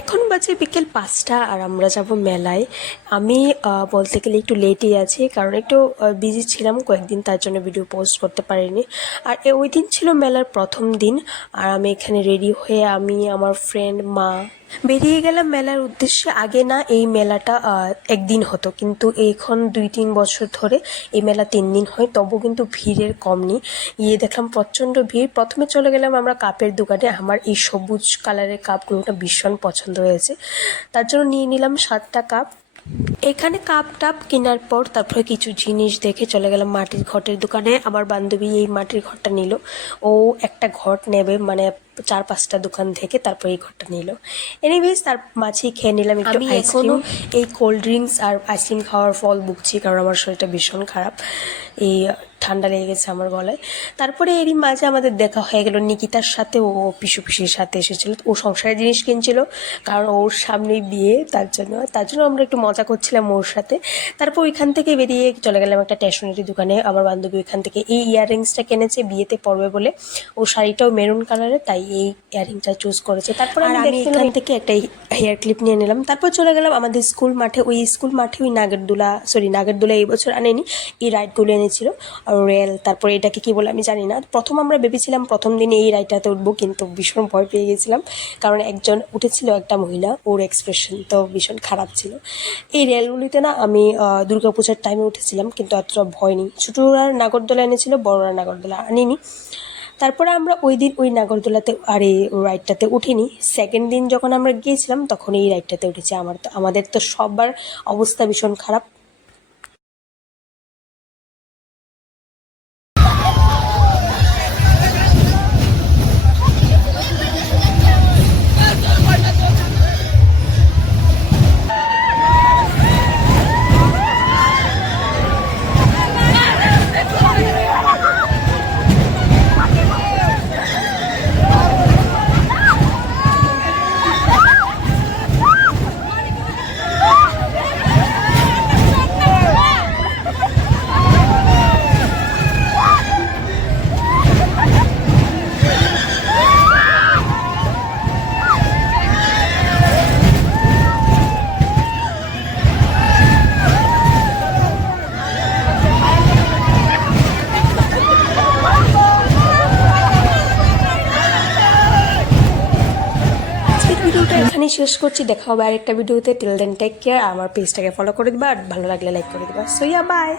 এখন বাজে বিকেল ৫টা আর আমরা যাব মেলায়। আমি বলতে গেলে একটু লেটই আছি, কারণ একটু বিজি ছিলাম কয়েকদিন, তার জন্য ভিডিও পোস্ট করতে পারিনি। আর ওই দিন ছিল মেলার প্রথম দিন, আর আমি এখানে রেডি হয়ে আমি আমার ফ্রেন্ড মা বেরিয়ে গেলাম মেলার উদ্দেশ্যে। আগে না এই মেলাটা একদিন হতো, কিন্তু এখন ২-৩ বছর ধরে এই মেলা ৩ দিন হয়, তবু কিন্তু ভিড়ের কম নেই। দেখলাম প্রচণ্ড ভিড়। প্রথমে চলে গেলাম আমরা কাপের দোকানে। আমার এই সবুজ কালারের কাপগুলোটা ভীষণ পছন্দ হয়েছে, তার জন্য নিয়ে নিলাম 7টা কাপ। এখানে কাপ টাপ কেনার পর তারপরে কিছু জিনিস দেখে চলে গেলাম মাটির ঘটের দোকানে। আমার বান্ধবী এই মাটির ঘরটা নিল। ও একটা ঘট নেবে, মানে 4-5টা দোকান থেকে তারপর এই ঘরটা নিল। এনিওয়েজ তার মাঝেই খেয়ে নিলাম একটু আইসক্রিম। এই কোল্ড ড্রিঙ্কস আর আইসক্রিম খাওয়ার ফল ভুগছি, কারণ আমার শরীরটা ভীষণ খারাপ, এই ঠান্ডা লেগে গেছে আমার গলায়। তারপরে এরই মাঝে আমাদের দেখা হয়ে গেল নিকিতার সাথে। ও পিসির সাথে এসেছিল, ও সংসারের জিনিস কিনছিল, কারণ ওর সামনেই বিয়ে, তার জন্য আমরা একটু মজা করছিলাম ওর সাথে। তারপর ওইখান থেকে বেরিয়ে চলে গেলাম একটা স্টেশনারি দোকানে। আমার বান্ধবী ওইখান থেকে এই ইয়াররিংসটা কিনেছে বিয়েতে পরবে বলে। ও শাড়িটাও মেরুন কালারের, তাই এই ইয়াররিংটা চুজ করেছে। তারপর আমি এখান থেকে একটা হেয়ার ক্লিপ নিয়ে নিলাম। তারপর চলে গেলাম আমাদের স্কুল মাঠে। ওই স্কুল মাঠে ওই নাগরদোলা এই বছর আনেনি, এই রাইডগুলো এনেছিল। আর রেল, তারপরে এটাকে কি বলে আমি জানি না। প্রথম আমরা ভেবেছিলাম প্রথম দিনে এই রাইডটাতে উঠবো, কিন্তু ভীষণ ভয় পেয়ে গেছিলাম, কারণ একজন উঠেছিল, একটা মহিলা, ওর এক্সপ্রেশন তো ভীষণ খারাপ ছিল। এই রেলগুলিতে না আমি দুর্গাপূজার টাইমে উঠেছিলাম, কিন্তু অতটা ভয় নেই। ছোটোরা নাগরদোলা এনেছিল, বড়রা নাগরদোলা আনিনি। তারপরে আমরা ওই দিন ওই নাগরদোলাতে আর এই রাইডটাতে উঠিনি। সেকেন্ড দিন যখন আমরা গিয়েছিলাম তখন এই রাইডটাতে উঠেছি। আমাদের তো সবার অবস্থা ভীষণ খারাপ। ভিডিওটা এখানেই শেষ করছি। দেখা হবে আরেকটা ভিডিওতে। Till then take care. আমার পেজটাকে ফলো করে দিবা, আর ভালো লাগলে লাইক করে দিবা। So yeah, by.